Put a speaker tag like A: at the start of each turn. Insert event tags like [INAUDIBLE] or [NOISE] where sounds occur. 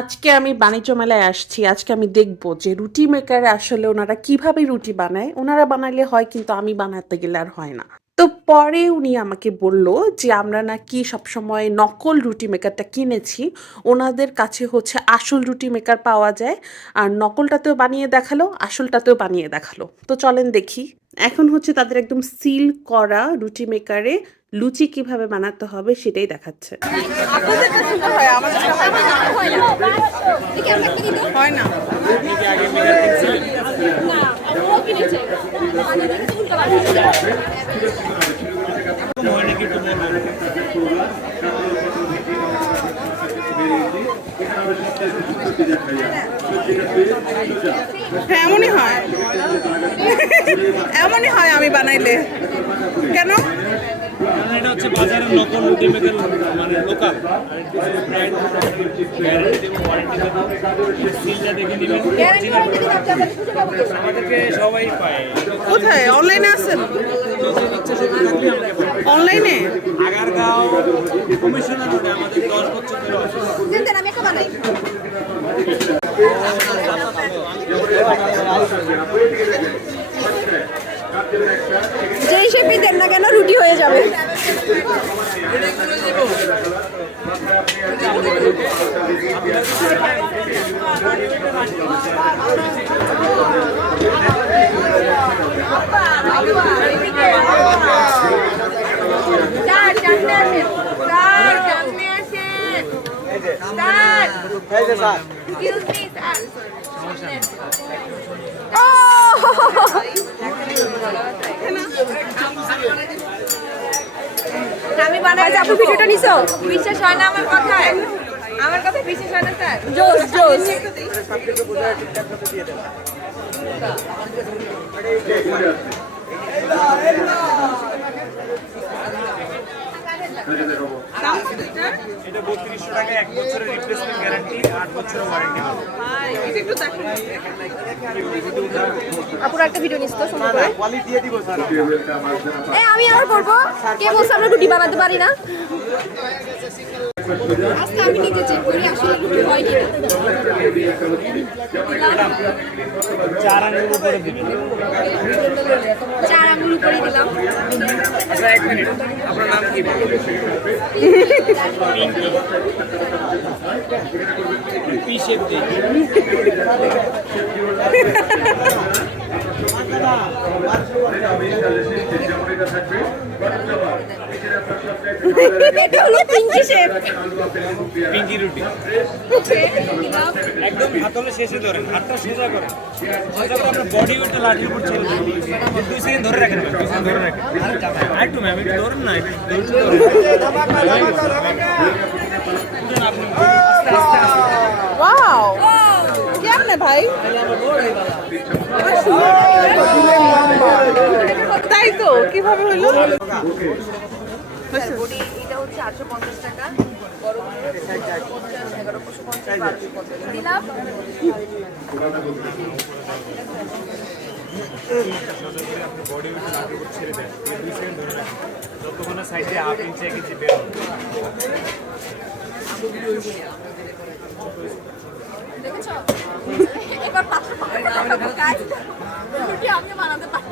A: আজকে আমি বাণিজ্য মেলায় আসছি, আজকে আমি দেখব যে রুটি মেকার আসলে ওনারা কীভাবে রুটি বানায়। ওনারা বানাইলে হয় কিন্তু আমি বানাতে গেলে আর হয় না। তো পরে উনি আমাকে বলল যে আমরা নাকি সবসময় নকল রুটি মেকারটা কিনেছি, ওনাদের কাছে হচ্ছে আসল রুটি মেকার পাওয়া যায়। আর নকলটাতেও বানিয়ে দেখাল, আসলটাতেও বানিয়ে দেখাল। তো চলেন দেখি। এখন হচ্ছে তাদের একদম সিল করা রুটি মেকারে লুচি কীভাবে বানাতে হবে সেটাই দেখাচ্ছে।
B: হয় না হয় না এমনই হয়। এমনই হয় আমি বানাইলে। কেন?
C: কারণ এটা হচ্ছে বাজারের নকল মেকার মানে লোকাল আমাদেরকে সবাই পায়।
B: কোথায়? অনলাইনে আছেন? অনলাইনে
C: আগারগাঁও কমিশনার রোডে আমাদের দশ বছর ধরে
B: শেপই দেন না কেন রুটি হয়ে যাবে.
D: Excuse me, sir. আমি [LAUGHS] বানাই
B: আপু ভিডিওটা নিছো?
D: বিশ্বাস হয় না আমার কথায়। আমার কথা বিশ্বাস হয় না স্যার।
B: জোস জোস
C: এটা বত্রিশশো টাকা এক বছরের রিপ্লেসমেন্ট গ্যারান্টি আট বছরের ওয়ারেন্টি
B: আপুর একটা ভিডিও নিস তো সুন্দর করে।
C: কোয়ালিটি দিয়ে দিব স্যার।
B: এ আমি আবার করব কে বলছে আমরা রুটি বানাতে পারি না? আজকে আমি নিজে চেক করি
C: চার আঙুল উপরে
B: চার আঙুল উপরে দিলাম
C: আচ্ছা এক একদম হাতলে শেষে ধরেন, হাতটা সোজা করে। আপনার বডি ওয়েটটা লাঠির উপর ধরে রাখেন ম্যাম, দুই সেকেন্ড ধরে
B: কেমনে ভাই? তাই তো, কীভাবে হলো?
D: বডি এটা হচ্ছে আটশো পঞ্চাশ টাকা। এগারোশো পঞ্চাশ বারোশো পঞ্চাশ দিলাম
C: বডি ছেড়ে দেন দুই সেকেন্ড ধরে যতক্ষণ সাইডে হাফ ইঞ্চি এক ইঞ্চি বের
B: এবার পাত্র কাজ আমি বানাতে পারি।